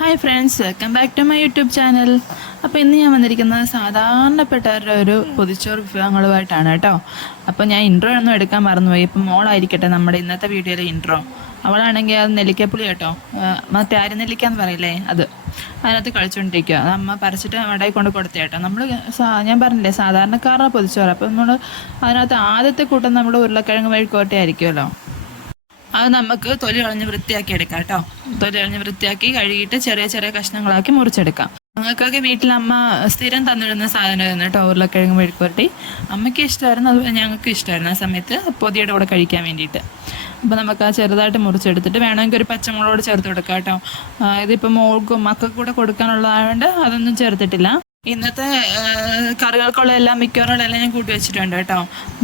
Hi friends, welcome back to my YouTube channel. അപ്പോൾ ഇന്ന് ഞാൻ വന്നിരിക്കുന്നത് സാധാരണപ്പെട്ടവരുടെ ഒരു പൊതിച്ചോറ് വിഭവങ്ങളുമായിട്ടാണ് കേട്ടോ. അപ്പോൾ ഞാൻ ഇൻട്രോ ഒന്നും എടുക്കാൻ മറന്നുപോയി. ഇപ്പം മോളായിരിക്കട്ടെ നമ്മുടെ ഇന്നത്തെ വീഡിയോയിലെ ഇൻട്രോ. അവളാണെങ്കിൽ അത് നെല്ലിക്കപ്പുളി കേട്ടോ, മറ്റേ അരിനെല്ലിക്ക എന്ന് പറയില്ലേ, അതിനകത്ത് കളിച്ചുകൊണ്ടിരിക്കുക. അത് അമ്മ പറിച്ചിട്ട് അവിടെ കൊണ്ട് കൊടുത്തേ കേട്ടോ. നമ്മൾ ഞാൻ പറഞ്ഞില്ലേ സാധാരണക്കാരുടെ പൊതിച്ചോറ്. അപ്പോൾ നമ്മൾ അതിനകത്ത് ആദ്യത്തെ കൂട്ടം നമ്മൾ ഉരുളക്കിഴങ്ങ് മെഴുക്കുവരട്ടി ആയിരിക്കുമല്ലോ. അത് നമുക്ക് തൊലി കളഞ്ഞ് വൃത്തിയാക്കി എടുക്കാം കേട്ടോ. തൊലി കളഞ്ഞ് വൃത്തിയാക്കി കഴുകിയിട്ട് ചെറിയ ചെറിയ കഷ്ണങ്ങളാക്കി മുറിച്ചെടുക്കാം. ഞങ്ങൾക്കൊക്കെ വീട്ടിൽ അമ്മ സ്ഥിരം തന്നിടുന്ന സാധനമായിരുന്നു കേട്ടോ ഉരുളക്കിഴങ്ങ് മെഴുക്കുവരട്ടി. അമ്മയ്ക്ക് ഇഷ്ടമായിരുന്നു, അതുപോലെ ഞങ്ങൾക്ക് ഇഷ്ടമായിരുന്നു ആ സമയത്ത് പൊതിയുടെ കൂടെ കഴിക്കാൻ വേണ്ടിയിട്ട്. അപ്പോൾ നമുക്ക് ആ ചെറുതായിട്ട് മുറിച്ചെടുത്തിട്ട് വേണമെങ്കിൽ ഒരു പച്ചമുളകോട് ചേർത്ത് കൊടുക്കാം കേട്ടോ. ഇതിപ്പോൾ മക്കൾക്ക് കൂടെ കൊടുക്കാനുള്ളതായതുകൊണ്ട് അതൊന്നും ചേർത്തിട്ടില്ല. ഇന്നത്തെ കറികൾക്കുള്ള എല്ലാം മിക്കവാറും എല്ലാം ഞാൻ കൂട്ടി വെച്ചിട്ടുണ്ട് കേട്ടോ.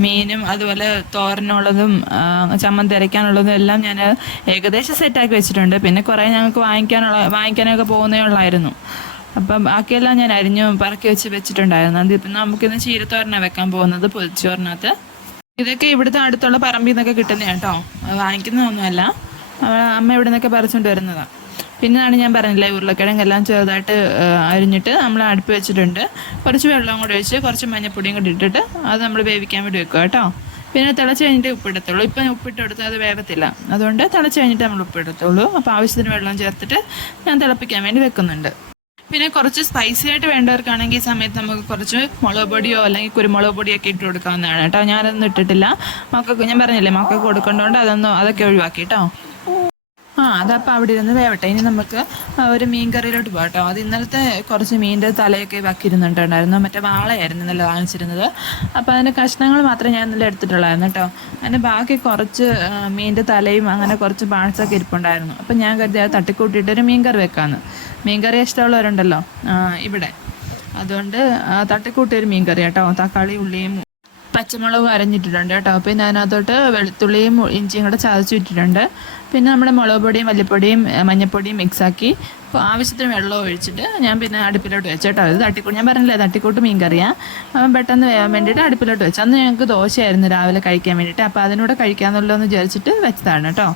മീനും അതുപോലെ തോരനുള്ളതും ചമ്മന്തി അരയ്ക്കാനുള്ളതും എല്ലാം ഞാൻ ഏകദേശം സെറ്റാക്കി വെച്ചിട്ടുണ്ട്. പിന്നെ കുറേ ഞങ്ങൾക്ക് വാങ്ങിക്കാനൊക്കെ പോകുന്നേ ഉള്ളായിരുന്നു. അപ്പം ബാക്കിയെല്ലാം ഞാൻ അരിഞ്ഞു പറക്കി വെച്ചിട്ടുണ്ടായിരുന്നു. അതിപ്പം നമുക്കിന്ന് ചീരത്തോരനാണ് വെക്കാൻ പോകുന്നത് പൊതിച്ചോറിനകത്ത്. ഇതൊക്കെ ഇവിടുത്തെ അടുത്തുള്ള പറമ്പിൽ നിന്നൊക്കെ കിട്ടുന്നതാണ് കേട്ടോ, വാങ്ങിക്കുന്നതൊന്നുമല്ല. അമ്മ ഇവിടെ നിന്നൊക്കെ പറിച്ചുകൊണ്ട് വരുന്നതാണ്. പിന്നെയാണ് ഞാൻ പറഞ്ഞില്ലേ ഉരുളക്കിഴങ്ങെല്ലാം ചെറുതായിട്ട് അരിഞ്ഞിട്ട് നമ്മൾ അടുപ്പ് വെച്ചിട്ടുണ്ട്. കുറച്ച് വെള്ളം കൂടി ഒഴിച്ച് കുറച്ച് മഞ്ഞപ്പൊടിയും കൂടി ഇട്ടിട്ട് അത് നമ്മൾ വേവിക്കാൻ വേണ്ടി വെക്കുക കേട്ടോ. പിന്നെ തിളച്ച് കഴിഞ്ഞിട്ട് ഉപ്പിടത്തുള്ളൂ. ഇപ്പം ഉപ്പിട്ട് കൊടുത്താൽ അത് വേവത്തില്ല, അതുകൊണ്ട് തിളച്ച് കഴിഞ്ഞിട്ട് നമ്മൾ ഉപ്പിടത്തുള്ളൂ. അപ്പോൾ ആവശ്യത്തിന് വെള്ളം ചേർത്തിട്ട് ഞാൻ തിളപ്പിക്കാൻ വേണ്ടി വെക്കുന്നുണ്ട്. പിന്നെ കുറച്ച് സ്പൈസി ആയിട്ട് വേണ്ടവർക്കാണെങ്കിൽ ഈ സമയത്ത് നമുക്ക് കുറച്ച് മുളക് പൊടിയോ അല്ലെങ്കിൽ കുരുമുളക് പൊടിയൊക്കെ ഇട്ട് കൊടുക്കാവുന്നതാണ് കേട്ടോ. ഞാനതൊന്നും ഇട്ടിട്ടില്ല. മക്കൾക്ക് ഞാൻ പറഞ്ഞില്ലേ മക്കൾക്ക് കൊടുക്കേണ്ടതുകൊണ്ട് അതൊക്കെ ഒഴിവാക്കി കേട്ടോ. അതപ്പോൾ അവിടെ ഇരുന്ന് വേവട്ടെ. ഇനി നമുക്ക് ഒരു മീൻ കറിയിലോട്ട് പോകാം കേട്ടോ. അത് ഇന്നലത്തെ കുറച്ച് മീനിൻ്റെ തലയൊക്കെ ബാക്കിയിരുന്നുണ്ടായിരുന്നു. മറ്റേ വാളയായിരുന്നു ഇന്നലെ വാങ്ങിച്ചിരുന്നത്. അപ്പോൾ അതിൻ്റെ കഷ്ണങ്ങൾ മാത്രമേ ഞാൻ ഇന്നലെ എടുത്തിട്ടുള്ളായിരുന്നു കേട്ടോ. അതിന് ബാക്കി കുറച്ച് മീനിൻ്റെ തലയും അങ്ങനെ കുറച്ച് പാഴ്സൊക്കെ ഇരിപ്പുണ്ടായിരുന്നു. അപ്പം ഞാൻ കരുതി അത് തട്ടിക്കൂട്ടിയിട്ടൊരു മീൻ കറി വെക്കാമെന്ന്. മീൻ കറി ഇഷ്ടമുള്ളവരുണ്ടല്ലോ ഇവിടെ, അതുകൊണ്ട് തട്ടിക്കൂട്ടിയൊരു മീൻ കറി കേട്ടോ. തക്കാളി ഉള്ളിയും പച്ചമുളകും അരഞ്ഞിട്ടിട്ടുണ്ട് കേട്ടോ. പിന്നെ അതിനകത്തോട്ട് വെളുത്തുള്ളിയും ഇഞ്ചിയും കൂടെ ചതച്ചു ഇട്ടിട്ടുണ്ട്. പിന്നെ നമ്മുടെ മുളക് പൊടിയും മല്ലിപ്പൊടിയും മഞ്ഞൾപ്പൊടിയും മിക്സാക്കി ആവശ്യത്തിന് വെള്ളം ഒഴിച്ചിട്ട് ഞാൻ പിന്നെ അടുപ്പിലോട്ട് വെച്ചു കേട്ടോ. ഇത് ഞാൻ പറഞ്ഞില്ലേ തട്ടിക്കൂട്ട് മീൻ കറിയാണ്. അപ്പം പെട്ടെന്ന് വേവാൻ വേണ്ടിയിട്ട് അടുപ്പിലോട്ട് വെച്ചു. അന്ന് ഞങ്ങൾക്ക് ദോശയായിരുന്നു രാവിലെ കഴിക്കാൻ വേണ്ടിയിട്ട്. അപ്പോൾ അതിനൂടെ കഴിക്കാമെന്നുള്ളൂ എന്ന് വിചാരിച്ചിട്ട് വെച്ചതാണ് കേട്ടോ.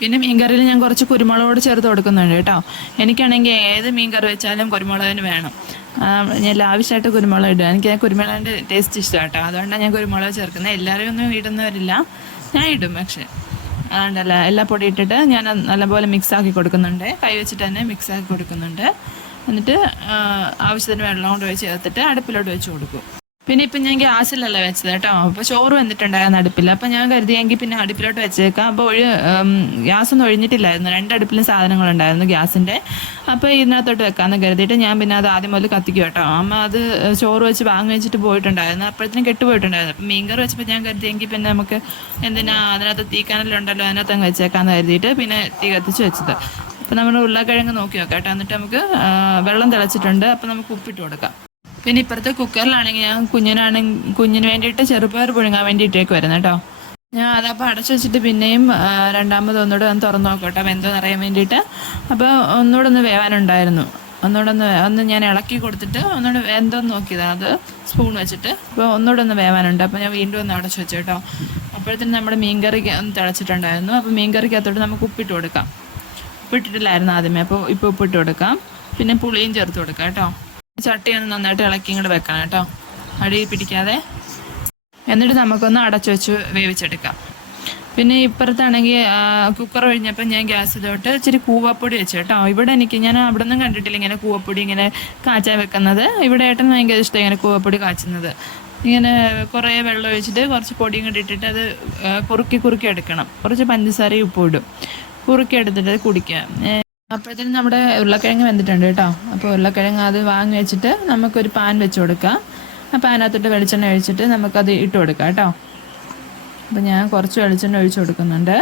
പിന്നെ മീൻകറിയിൽ ഞാൻ കുറച്ച് കുരുമുളകോട് ചേർത്ത് കൊടുക്കുന്നുണ്ട് കേട്ടോ. എനിക്കാണെങ്കിൽ ഏത് മീൻ കറി വെച്ചാലും കുരുമുളകിന് വേണം. ഞാൻ ലാവശ്യമായിട്ട് കുരുമുളക് ഇടുക. എനിക്ക് കുരുമുളകിൻ്റെ ടേസ്റ്റ് ഇഷ്ടമാണ് കേട്ടോ. അതുകൊണ്ടാണ് ഞാൻ കുരുമുളക് ചേർക്കുന്നത്. എല്ലാവരും ഒന്നും ഇടുന്നവരില്ല, ഞാൻ ഇടും. പക്ഷേ അതുകൊണ്ടല്ല എല്ലാ പൊടി ഇട്ടിട്ട് ഞാൻ നല്ലപോലെ മിക്സാക്കി കൊടുക്കുന്നുണ്ട്. കൈ വെച്ചിട്ട് തന്നെ മിക്സാക്കി കൊടുക്കുന്നുണ്ട്. എന്നിട്ട് ആവശ്യത്തിന് വെള്ളം കൊണ്ട് വെച്ച് ചേർത്തിട്ട് അടുപ്പിലോട്ട് വെച്ച് കൊടുക്കും. പിന്നെ ഇപ്പം ഞാൻ ഗ്യാസിലല്ല വെച്ചത് കേട്ടോ. അപ്പോൾ ചോറ് വന്നിട്ടുണ്ടായിരുന്നു അടുപ്പിൽ. അപ്പം ഞാൻ കരുതിയെങ്കിൽ പിന്നെ അടുപ്പിലോട്ട് വെച്ചേക്കാം. അപ്പോൾ ഗ്യാസൊന്നും ഒഴിഞ്ഞിട്ടില്ലായിരുന്നു. 2 അടുപ്പിലും സാധനങ്ങളുണ്ടായിരുന്നു ഗ്യാസിൻ്റെ. അപ്പോൾ ഇതിനകത്തോട്ട് വെക്കാമെന്ന് കരുതിയിട്ട് ഞാൻ പിന്നെ അത് ആദ്യം മുതൽ കത്തിക്കും കേട്ടോ. അമ്മ അത് ചോറ് വെച്ച് വാങ്ങി വെച്ചിട്ട് പോയിട്ടുണ്ടായിരുന്നു. അപ്പോഴത്തേനും കെട്ടുപോയിട്ടുണ്ടായിരുന്നു. അപ്പം മീൻകറി വെച്ചപ്പോൾ ഞാൻ കരുതിയെങ്കിൽ പിന്നെ നമുക്ക് അതിനകത്ത് തീക്കാനല്ലുണ്ടല്ലോ, അതിനകത്ത് അങ്ങ് വെച്ചേക്കാമെന്ന് കരുതിയിട്ട് പിന്നെ തീ കത്തിച്ച് വെച്ചത്. അപ്പോൾ നമ്മൾ ഉരുളക്കിഴങ്ങ് നോക്കി നോക്കാം കേട്ടോ. എന്നിട്ട് നമുക്ക് വെള്ളം തിളച്ചിട്ടുണ്ട്. അപ്പോൾ നമുക്ക് ഉപ്പിട്ട് കൊടുക്കാം. പിന്നെ ഇപ്പുറത്തെ കുക്കറിലാണെങ്കിൽ ഞാൻ കുഞ്ഞിന് വേണ്ടിയിട്ട് ചെറുപയർ പുഴുങ്ങാൻ വേണ്ടിയിട്ടേക്ക് വരുന്നത് കേട്ടോ. ഞാൻ അതപ്പോൾ അടച്ചു വെച്ചിട്ട് പിന്നെയും രണ്ടാമത് ഒന്നുകൂടെ ഒന്ന് തുറന്ന് നോക്കട്ടെ വെന്തോന്ന് അറിയാൻ വേണ്ടിയിട്ട്. അപ്പോൾ ഒന്നുകൂടെ ഒന്ന് വേവാനുണ്ടായിരുന്നു. ഒന്ന് ഞാൻ ഇളക്കി കൊടുത്തിട്ട് ഒന്നുകൂടെ വെന്തോന്ന് നോക്കിയതാണ്. അത് സ്പൂൺ വെച്ചിട്ട്. അപ്പോൾ ഒന്നുകൂടെ ഒന്ന് വേവാനുണ്ട്. അപ്പോൾ ഞാൻ വീണ്ടും ഒന്ന് അടച്ചു വെച്ചു കേട്ടോ. അപ്പോഴത്തേനും നമ്മുടെ മീൻകറിക്ക് ഒന്ന് തിളച്ചിട്ടുണ്ടായിരുന്നു. അപ്പോൾ മീൻകറിക്കകത്തോട്ട് നമുക്ക് ഉപ്പിട്ട് കൊടുക്കാം. ഉപ്പിട്ടിട്ടില്ലായിരുന്നു ആദ്യമേ, അപ്പോൾ ഇപ്പോൾ ഉപ്പിട്ട് കൊടുക്കാം. പിന്നെ പുളിയും ചേർത്ത് കൊടുക്കാം കേട്ടോ. ചട്ടി ഒന്ന് നന്നായിട്ട് ഇളക്കി ഇങ്ങോട്ട് വെക്കണം കേട്ടോ, അടി പിടിക്കാതെ. എന്നിട്ട് നമുക്കൊന്ന് അടച്ചു വെച്ച് വേവിച്ചെടുക്കാം. പിന്നെ ഇപ്പുറത്താണെങ്കിൽ കുക്കർ ഒഴിഞ്ഞപ്പോൾ ഞാൻ ഗ്യാസിലോട്ട് ഇച്ചിരി കൂവപ്പൊടി വെച്ചു കേട്ടോ. ഇവിടെ ഞാൻ അവിടെ നിന്നും കണ്ടിട്ടില്ല ഇങ്ങനെ കൂവപ്പൊടി ഇങ്ങനെ കാച്ചാൻ വെക്കുന്നത്. ഇവിടെ ഏട്ടൻ ഭയങ്കര ഇഷ്ടം ഇങ്ങനെ കൂവപ്പൊടി കാച്ചുന്നത്. ഇങ്ങനെ കുറേ വെള്ളം ഒഴിച്ചിട്ട് കുറച്ച് പൊടിയും കൂടി ഇട്ടിട്ട് അത് കുറുക്കി എടുക്കണം. കുറച്ച് പഞ്ചസാരയും ഉപ്പും ഇടും. കുറുക്കി എടുത്തിട്ട് അത് കുടിക്കുക. അപ്പോഴത്തേനും നമ്മുടെ ഉരുളക്കിഴങ്ങ് വെന്തിട്ടുണ്ട് കേട്ടോ. അപ്പോൾ ഉരുളക്കിഴങ്ങ് അത് വാങ്ങി വെച്ചിട്ട് നമുക്കൊരു പാൻ വെച്ച് കൊടുക്കാം. ആ പാനകത്തോട്ട് വെളിച്ചെണ്ണ ഒഴിച്ചിട്ട് നമുക്കത് ഇട്ട് കൊടുക്കാം കേട്ടോ. അപ്പോൾ ഞാൻ കുറച്ച് വെളിച്ചെണ്ണ ഒഴിച്ച് കൊടുക്കുന്നുണ്ട്.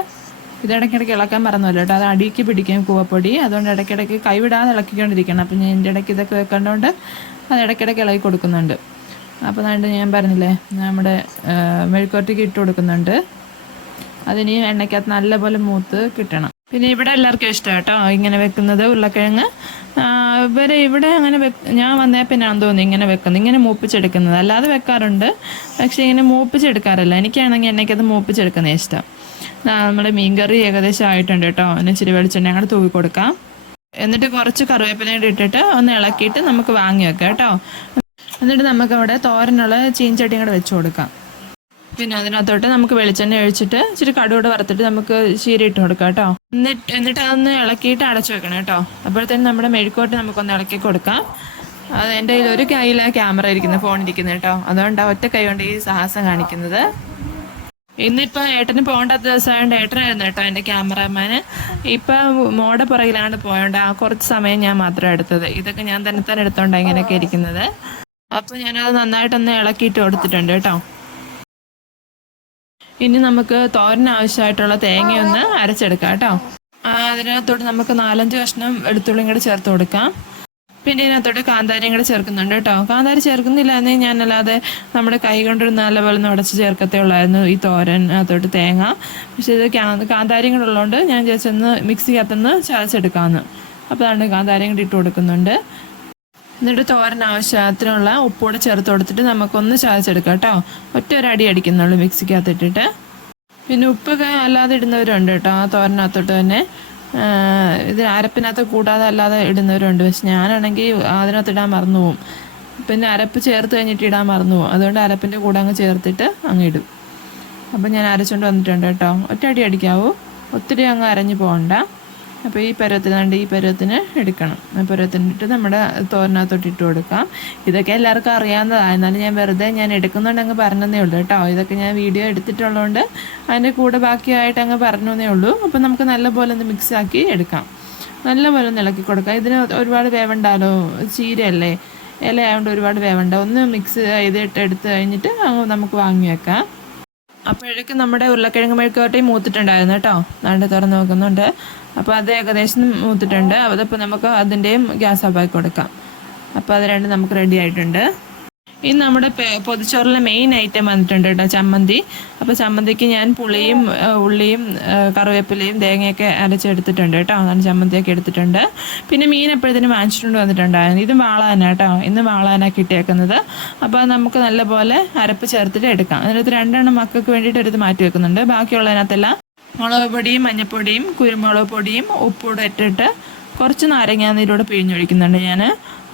ഇത് ഇടയ്ക്കിടയ്ക്ക് ഇളക്കാൻ മറന്നുമല്ലോ കേട്ടോ, അത് അടിക്ക് പിടിക്കും കൂവപ്പൊടി. അതുകൊണ്ട് ഇടയ്ക്കിടയ്ക്ക് കൈവിടാതെ ഇളക്കിക്കൊണ്ടിരിക്കണം. അപ്പോൾ ഞാൻ എൻ്റെ ഇടയ്ക്ക് ഇതൊക്കെ വെക്കേണ്ടതുകൊണ്ട് അത് ഇടയ്ക്കിടയ്ക്ക് ഇളക്കി കൊടുക്കുന്നുണ്ട്. അപ്പോൾ അതുകൊണ്ട് ഞാൻ പറഞ്ഞില്ലേ നമ്മുടെ മെഴുക്കുവരട്ടിക്ക് ഇട്ട് കൊടുക്കുന്നുണ്ട്. അതിന് എണ്ണയ്ക്കകത്ത് നല്ലപോലെ മൂത്ത് കിട്ടണം. പിന്നെ ഇവിടെ എല്ലാവർക്കും ഇഷ്ടം കേട്ടോ ഇങ്ങനെ വെക്കുന്നത് ഉരുളക്കിഴങ്ങ്. ഇവിടെ അങ്ങനെ ഞാൻ വന്നേ പിന്നെയാണെന്ന് തോന്നുന്നു ഇങ്ങനെ വെക്കുന്നത്, ഇങ്ങനെ മൂപ്പിച്ചെടുക്കുന്നത്. അല്ലാതെ വെക്കാറുണ്ട്, പക്ഷേ ഇങ്ങനെ മൂപ്പിച്ചെടുക്കാറില്ല. എനിക്കാണെങ്കിൽ എണ്ണയ്ക്കത് മൂപ്പിച്ചെടുക്കുന്നത് ഇഷ്ടം. നമ്മുടെ മീൻകറി ഏകദേശം ആയിട്ടുണ്ട് കേട്ടോ. അതിന് ഇച്ചിരി വെളിച്ചെണ്ണ അങ്ങോട്ട് തൂക്കി കൊടുക്കാം. എന്നിട്ട് കുറച്ച് കറിവേപ്പിലയും കൂടി ഇട്ടിട്ട് ഒന്ന് ഇളക്കിയിട്ട് നമുക്ക് വാങ്ങി വെക്കാം കേട്ടോ. എന്നിട്ട് നമുക്കവിടെ തോരനുള്ള ചീൻചട്ടിയും കൂടെ വെച്ച് കൊടുക്കാം. പിന്നെ അതിനകത്തോട്ട് നമുക്ക് വെളിച്ചെണ്ണ ഒഴിച്ചിട്ട് ഇച്ചിരി കടുകൂടെ വറുത്തിട്ട് നമുക്ക് ചീര ഇട്ട് കൊടുക്കാം കേട്ടോ. എന്നിട്ട് അതൊന്ന് ഇളക്കിയിട്ട് അടച്ചു വെക്കണം കേട്ടോ. അപ്പോഴത്തേനും നമ്മുടെ മെഴുക്കോട്ട് നമുക്കൊന്ന് ഇളക്കി കൊടുക്കാം. അത് എൻ്റെ കയ്യിൽ ഒരു കയ്യിലാണ് ക്യാമറ ഇരിക്കുന്നത്, ഫോൺ ഇരിക്കുന്നത് കേട്ടോ. അതുകൊണ്ടാണ് ഒറ്റ കൈ കൊണ്ട് ഈ സാഹസം കാണിക്കുന്നത്. ഇന്നിപ്പോൾ ഏട്ടന് പോകേണ്ടാത്ത ദിവസമായതുകൊണ്ട് ഏട്ടനായിരുന്നു കേട്ടോ എൻ്റെ ക്യാമറമാന്. ഇപ്പം മോടെ പുറകിലാണ്ട് പോയോണ്ട് ആ കുറച്ച് സമയം ഞാൻ മാത്രമേ എടുത്തത്. ഇതൊക്കെ ഞാൻ തന്നെ എടുത്തോണ്ടാണ് ഇങ്ങനെയൊക്കെ ഇരിക്കുന്നത്. അപ്പോൾ ഞാനത് നന്നായിട്ടൊന്ന് ഇളക്കിയിട്ട് കൊടുത്തിട്ടുണ്ട് കേട്ടോ. ഇനി നമുക്ക് തോരന് ആവശ്യമായിട്ടുള്ള തേങ്ങയൊന്ന് അരച്ചെടുക്കാം കേട്ടോ. അതിനകത്തോട്ട് നമുക്ക് 4-5 കഷ്ണം വെളുത്തുള്ളിയും കൂടെ ചേർത്ത് കൊടുക്കാം. പിന്നെ ഇതിനകത്തോട്ട് കാന്താരിയും കൂടെ ചേർക്കുന്നുണ്ട് കേട്ടോ. കാന്താരി ചേർക്കുന്നില്ല എന്ന് ഞാനല്ലാതെ നമ്മുടെ കൈ കൊണ്ടൊരു നല്ലപോലെ ഒന്ന് ഉടച്ച് ചേർക്കത്തേ ഉള്ളായിരുന്നു ഈ തോരനകത്തോട്ട് തേങ്ങ. പക്ഷേ ഇത് കാന്താരിയും കൂടെ ഉള്ളതുകൊണ്ട് ഞാൻ ചേച്ചൊന്ന് മിക്സിക്കകത്തുനിന്ന് ചതച്ചെടുക്കാമെന്ന്. അപ്പോൾ അതുകൊണ്ട് കാന്താരിയും കൂടി ഇട്ട് കൊടുക്കുന്നുണ്ട്. എന്നിട്ട് തോരൻ ആവശ്യത്തിനുള്ള ഉപ്പൂടെ ചേർത്ത് കൊടുത്തിട്ട് നമുക്കൊന്ന് ചതച്ചെടുക്കാം കേട്ടോ. ഒരടി അടിക്കുന്നുള്ളൂ മിക്സിക്കകത്തിട്ടിട്ട്. പിന്നെ ഉപ്പൊക്കെ അല്ലാതെ ഇടുന്നവരുണ്ട് കേട്ടോ ആ തോരനകത്തോട്ട് തന്നെ. ഇത് അരപ്പിനകത്ത് കൂടാതെ അല്ലാതെ ഇടുന്നവരുണ്ട്. പക്ഷെ ഞാനാണെങ്കിൽ അതിനകത്ത് ഇടാൻ മറന്നു പോകും. പിന്നെ അരപ്പ് ചേർത്ത് കഴിഞ്ഞിട്ട് ഇടാൻ മറന്നു പോകും. അതുകൊണ്ട് അരപ്പിൻ്റെ കൂടെ അങ്ങ് ചേർത്തിട്ട് അങ്ങ് ഇടും. അപ്പോൾ ഞാൻ അരച്ചുകൊണ്ട് വന്നിട്ടുണ്ട് കേട്ടോ. ഒറ്റയടി അടിക്കാവൂ, ഒത്തിരി അങ്ങ് അരഞ്ഞു പോകണ്ട. അപ്പോൾ ഈ പരുവത്തിന് എടുക്കണം. പരുവത്തിനിട്ട് നമ്മുടെ തോരനകത്തോട്ട് ഇട്ട് കൊടുക്കാം. ഇതൊക്കെ എല്ലാവർക്കും അറിയാവുന്നതാണ്, എന്നാലും ഞാൻ എടുക്കുന്നുണ്ട് അങ്ങ് പറഞ്ഞതേ ഉള്ളൂ കേട്ടോ. ഇതൊക്കെ ഞാൻ വീഡിയോ എടുത്തിട്ടുള്ളതുകൊണ്ട് അതിൻ്റെ കൂടെ ബാക്കിയായിട്ട് അങ്ങ് പറഞ്ഞതേ ഉള്ളൂ. അപ്പോൾ നമുക്ക് നല്ലപോലെ ഒന്ന് മിക്സാക്കി എടുക്കാം. നല്ലപോലെ ഒന്ന് ഇളക്കി കൊടുക്കാം. ഇതിന് ഒരുപാട് വേവണ്ടല്ലോ, ചീരയല്ലേ, ഇല ആയതുകൊണ്ട് ഒരുപാട് വേവണ്ട. ഒന്ന് മിക്സ് ചെയ്തിട്ട് എടുത്ത് കഴിഞ്ഞിട്ട് നമുക്ക് വാങ്ങി വെക്കാം. അപ്പോഴേക്കും നമ്മുടെ ഉരുളക്കിഴങ്ങ് മെഴുക്കുവരട്ടി മൂത്തിട്ടുണ്ടായിരുന്നു കേട്ടോ. നാണ്ട് തുറന്ന് നോക്കുന്നുണ്ട്. അപ്പോൾ അത് ഏകദേശം മൂത്തിട്ടുണ്ട്. അതപ്പോൾ നമുക്ക് അതിൻ്റെയും ഗ്യാസ് ഓഫാക്കി കൊടുക്കാം. അപ്പോൾ അത് രണ്ടും നമുക്ക് റെഡി ആയിട്ടുണ്ട്. ഇനി നമ്മുടെ പൊതിച്ചോറിലെ മെയിൻ ഐറ്റം വന്നിട്ടുണ്ട് കേട്ടോ, ചമ്മന്തി. അപ്പോൾ ചമ്മന്തിക്ക് ഞാൻ പുളിയും ഉള്ളിയും കറിവേപ്പിലയും തേങ്ങയൊക്കെ അരച്ചെടുത്തിട്ടുണ്ട് കേട്ടോ. അതാണ് ചമ്മന്തിയൊക്കെ എടുത്തിട്ടുണ്ട്. പിന്നെ മീൻ എപ്പോഴത്തേനും വാങ്ങിച്ചിട്ടുണ്ട് വന്നിട്ടുണ്ടായിരുന്നു. ഇത് വാളാന കേട്ടോ, ഇന്ന് വാളാനാക്കി ഇട്ടേക്കുന്നത്. അപ്പോൾ അത് നമുക്ക് നല്ലപോലെ അരപ്പ് ചേർത്തിട്ട് എടുക്കാം. അതിനകത്ത് 2 മക്കൾക്ക് വേണ്ടിയിട്ട് എടുത്ത് മാറ്റി വെക്കുന്നുണ്ട്. ബാക്കിയുള്ളതിനകത്തെല്ലാം മുളക് പൊടിയും മഞ്ഞൾപ്പൊടിയും കുരുമുളക് പൊടിയും ഉപ്പൂടെ ഇട്ടിട്ട് കുറച്ച് നാരങ്ങാനീരൂടെ പിഴിഞ്ഞൊഴിക്കുന്നുണ്ട് ഞാൻ.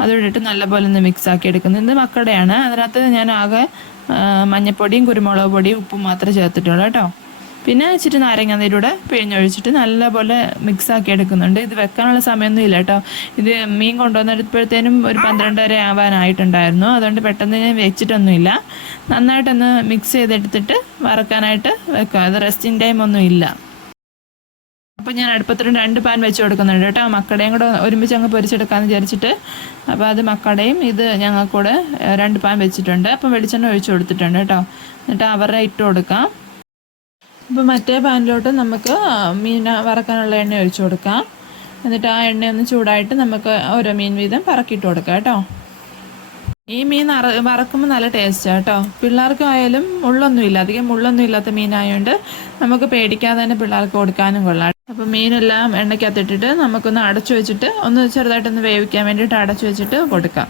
അതോടെ ഇട്ട് നല്ലപോലെ ഒന്ന് മിക്സാക്കി എടുക്കുന്നത്. ഇത് മക്കടെയാണ്. അതിനകത്ത് ഞാൻ ആകെ മഞ്ഞൾപ്പൊടിയും കുരുമുളക് പൊടിയും ഉപ്പും മാത്രമേ ചേർത്തിട്ടുള്ളൂ കേട്ടോ. പിന്നെ ഇച്ചിരി നാരങ്ങാനീരൂടെ പിഴിഞ്ഞൊഴിച്ചിട്ട് നല്ലപോലെ മിക്സാക്കി എടുക്കുന്നുണ്ട്. ഇത് വെക്കാനുള്ള സമയമൊന്നും ഇല്ല കേട്ടോ. ഇത് മീൻ കൊണ്ടുവന്നെടുത്തപ്പോഴത്തേനും ഒരു 12:30 ആവാനായിട്ടുണ്ടായിരുന്നു. അതുകൊണ്ട് പെട്ടെന്ന് ഞാൻ വെച്ചിട്ടൊന്നുമില്ല. നന്നായിട്ടൊന്ന് മിക്സ് ചെയ്തെടുത്തിട്ട് വറക്കാനായിട്ട് വെക്കാം. അത് റെസ്റ്റിംഗ് ടൈം ഒന്നും ഇല്ല. അപ്പോൾ ഞാൻ അടുപ്പത്തിൽ 2 പാൻ വെച്ച് കൊടുക്കുന്നുണ്ട് കേട്ടോ. മക്കടയും കൂടെ ഒരുമിച്ച് അങ്ങ് പൊരിച്ചെടുക്കാമെന്ന് വിചാരിച്ചിട്ട്. അപ്പോൾ അത് മക്കടയും ഇത് ഞങ്ങൾക്കൂടെ 2 പാൻ വെച്ചിട്ടുണ്ട്. അപ്പം വെളിച്ചെണ്ണ ഒഴിച്ച് കൊടുത്തിട്ടുണ്ട് കേട്ടോ. എന്നിട്ട് അവരുടെ ഇട്ട് കൊടുക്കാം. അപ്പോൾ മറ്റേ പാനിലോട്ട് നമുക്ക് മീൻ വറക്കാനുള്ള എണ്ണ ഒഴിച്ച് കൊടുക്കാം. എന്നിട്ട് ആ എണ്ണയൊന്ന് ചൂടായിട്ട് നമുക്ക് ഓരോ മീൻ വീതം പറക്കിയിട്ട് കൊടുക്കാം കേട്ടോ. ഈ മീൻ വറക്കുമ്പോൾ നല്ല ടേസ്റ്റാണ് കേട്ടോ. പിള്ളേർക്കും ആയാലും അധികം മുള്ളൊന്നും ഇല്ലാത്ത മീനായതുകൊണ്ട് നമുക്ക് പേടിക്കാതെ തന്നെ പിള്ളേർക്ക് കൊടുക്കാനും കൊള്ളാം. അപ്പോൾ മീനെല്ലാം എണ്ണയ്ക്കകത്തിട്ടിട്ട് നമുക്കൊന്ന് അടച്ചു വെച്ചിട്ട് ഒന്ന് ചെറുതായിട്ടൊന്ന് വേവിക്കാൻ വേണ്ടിയിട്ട് അടച്ചു വെച്ചിട്ട് കൊടുക്കാം.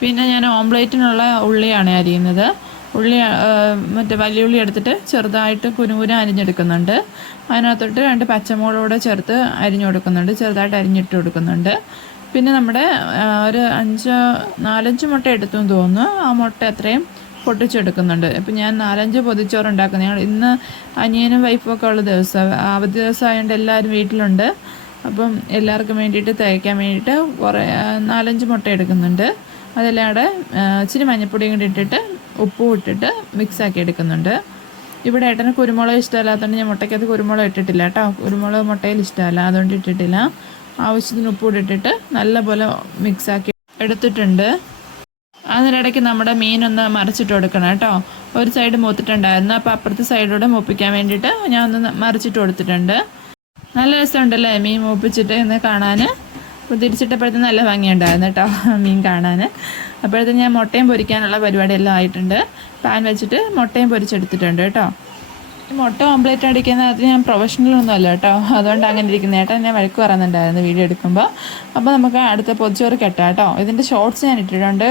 പിന്നെ ഞാൻ ഓംപ്ലേറ്റിനുള്ള ഉള്ളിയാണ് അരിയുന്നത്. ഉള്ളി മറ്റേ വലിയ ഉള്ളി എടുത്തിട്ട് ചെറുതായിട്ട് കുനുകുന അരിഞ്ഞെടുക്കുന്നുണ്ട്. അതിനകത്തോട്ട് 2 പച്ചമുളകൂടെ ചേർത്ത് അരിഞ്ഞു കൊടുക്കുന്നുണ്ട്, ചെറുതായിട്ട് അരിഞ്ഞിട്ട് കൊടുക്കുന്നുണ്ട്. പിന്നെ നമ്മുടെ ഒരു 4-5 മുട്ട എടുത്തു തോന്നുന്നു. ആ മുട്ട അത്രയും പൊട്ടിച്ചെടുക്കുന്നുണ്ട്. ഇപ്പം ഞാൻ 4-5 പൊതിച്ചോറ് ഉണ്ടാക്കുന്നത്. ഞങ്ങൾ ഇന്ന് അനിയനും വൈഫും ഒക്കെ ഉള്ള ദിവസം, അവധി ദിവസം ആയതുകൊണ്ട് എല്ലാവരും വീട്ടിലുണ്ട്. അപ്പം എല്ലാവർക്കും വേണ്ടിയിട്ട് തയ്ക്കാൻ വേണ്ടിയിട്ട് 4-5 മുട്ട എടുക്കുന്നുണ്ട്. അതെല്ലാം കൂടെ ഇച്ചിരി മഞ്ഞൾപ്പൊടിയും കൂടി ഇട്ടിട്ട് ഉപ്പും ഇട്ടിട്ട് മിക്സാക്കി എടുക്കുന്നുണ്ട്. ഇവിടെ ഏട്ടന് കുരുമുളക് ഇഷ്ടമല്ലാത്തതുകൊണ്ട് ഞാൻ മുട്ടയ്ക്കകത്ത് കുരുമുളക് ഇട്ടിട്ടില്ല കേട്ടോ. കുരുമുളക് മുട്ടയിൽ ഇഷ്ടമല്ല, അതുകൊണ്ട് ഇട്ടിട്ടില്ല. ആവശ്യത്തിന് ഉപ്പൂടെ ഇട്ടിട്ട് നല്ലപോലെ മിക്സാക്കി എടുത്തിട്ടുണ്ട്. അതിനിടയ്ക്ക് നമ്മുടെ മീനൊന്ന് മറിച്ചിട്ട് കൊടുക്കണം കേട്ടോ. ഒരു സൈഡ് മൂത്തിട്ടുണ്ടായിരുന്നു. അപ്പോൾ അപ്പുറത്തെ സൈഡിലൂടെ മൂപ്പിക്കാൻ വേണ്ടിയിട്ട് ഞാൻ ഒന്ന് മറിച്ചിട്ട് കൊടുത്തിട്ടുണ്ട്. നല്ല രസമുണ്ടല്ലേ മീൻ മൂപ്പിച്ചിട്ട് ഇന്ന് കാണാൻ. അപ്പോൾ തിരിച്ചിട്ടപ്പോഴത്തേന് നല്ല ഭംഗിയുണ്ടായിരുന്നു കേട്ടോ മീൻ കാണാൻ. അപ്പോഴത്തേന് ഞാൻ മുട്ടയും പൊരിക്കാനുള്ള പരിപാടിയെല്ലാം ആയിട്ടുണ്ട്. പാൻ വെച്ചിട്ട് മുട്ടയും പൊരിച്ചെടുത്തിട്ടുണ്ട് കേട്ടോ. മുട്ട ഓംപ്ലേറ്റ് അടിക്കുന്നതിനകത്ത് ഞാൻ പ്രൊഫഷണലൊന്നും അല്ല കേട്ടോ. അതുകൊണ്ട് അങ്ങനെ ഇരിക്കുന്ന ഏട്ടാ ഞാൻ വഴക്ക് പറയുന്നുണ്ടായിരുന്നു വീഡിയോ എടുക്കുമ്പോൾ. അപ്പോൾ നമുക്ക് അടുത്ത പൊതിച്ചോറ് കെട്ടാം കേട്ടോ. ഇതിൻ്റെ ഷോർട്സ് ഞാൻ ഇട്ടിട്ടുണ്ട്.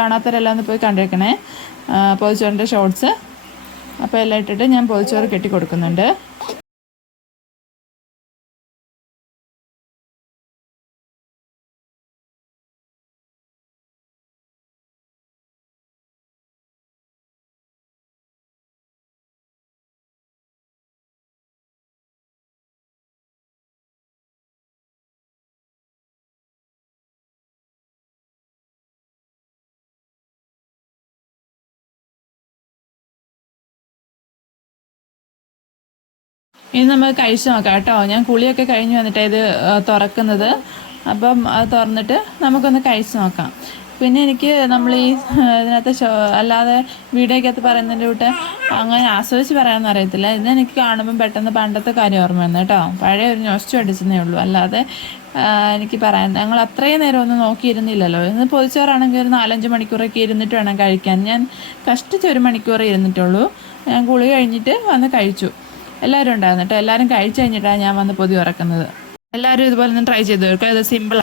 കാണാത്തവരെല്ലാം ഒന്ന് പോയി കണ്ടിരിക്കണേ പൊതിച്ചോറിൻ്റെ ഷോർട്സ്. അപ്പോൾ എല്ലാം ഇട്ടിട്ട് ഞാൻ പൊതിച്ചോറ് കെട്ടി കൊടുക്കുന്നുണ്ട്. ഇനി നമുക്ക് കഴിച്ചു നോക്കാം കേട്ടോ. ഞാൻ കുളിയൊക്കെ കഴിഞ്ഞ് വന്നിട്ടാണ് ഇത് തുറക്കുന്നത്. അപ്പം അത് തുറന്നിട്ട് നമുക്കൊന്ന് കഴിച്ചു നോക്കാം. പിന്നെ എനിക്ക് നമ്മൾ ഈ ഇതിനകത്ത് അല്ലാതെ വീഡിയോക്കകത്ത് പറയുന്നതിൻ്റെ കൂട്ട് അങ്ങനെ ആസ്വദിച്ച് പറയാനൊന്നും അറിയത്തില്ല. ഇതെനിക്ക് കാണുമ്പം പെട്ടെന്ന് പണ്ടത്തെ കാര്യം ഓർമ്മ വന്നു കേട്ടോ. പഴയ ഒരു ഞൊസ്റ്റു അടിച്ചതേ ഉള്ളൂ. അല്ലാതെ എനിക്ക് പറയാൻ ഞങ്ങൾ അത്രയും നേരം ഒന്നും നോക്കിയിരുന്നില്ലല്ലോ. ഇന്ന് പൊതിച്ചോറാണെങ്കിൽ ഒരു 4-5 മണിക്കൂറൊക്കെ ഇരുന്നിട്ട് വേണം കഴിക്കാൻ. ഞാൻ കഷ്ടിച്ച് 1 മണിക്കൂർ ഇരുന്നിട്ടുള്ളൂ. ഞാൻ കുളി കഴിഞ്ഞിട്ട് വന്ന് കഴിച്ചു. എല്ലാവരും ഉണ്ടായിരുന്നു കേട്ടോ. എല്ലാവരും കഴിച്ചു കഴിഞ്ഞിട്ടാണ് ഞാൻ വന്ന് പൊതി ഉറക്കുന്നത്. എല്ലാവരും ഇതുപോലെ ഒന്ന് ട്രൈ ചെയ്ത് നോക്കുക. ഇത് സിമ്പിൾ.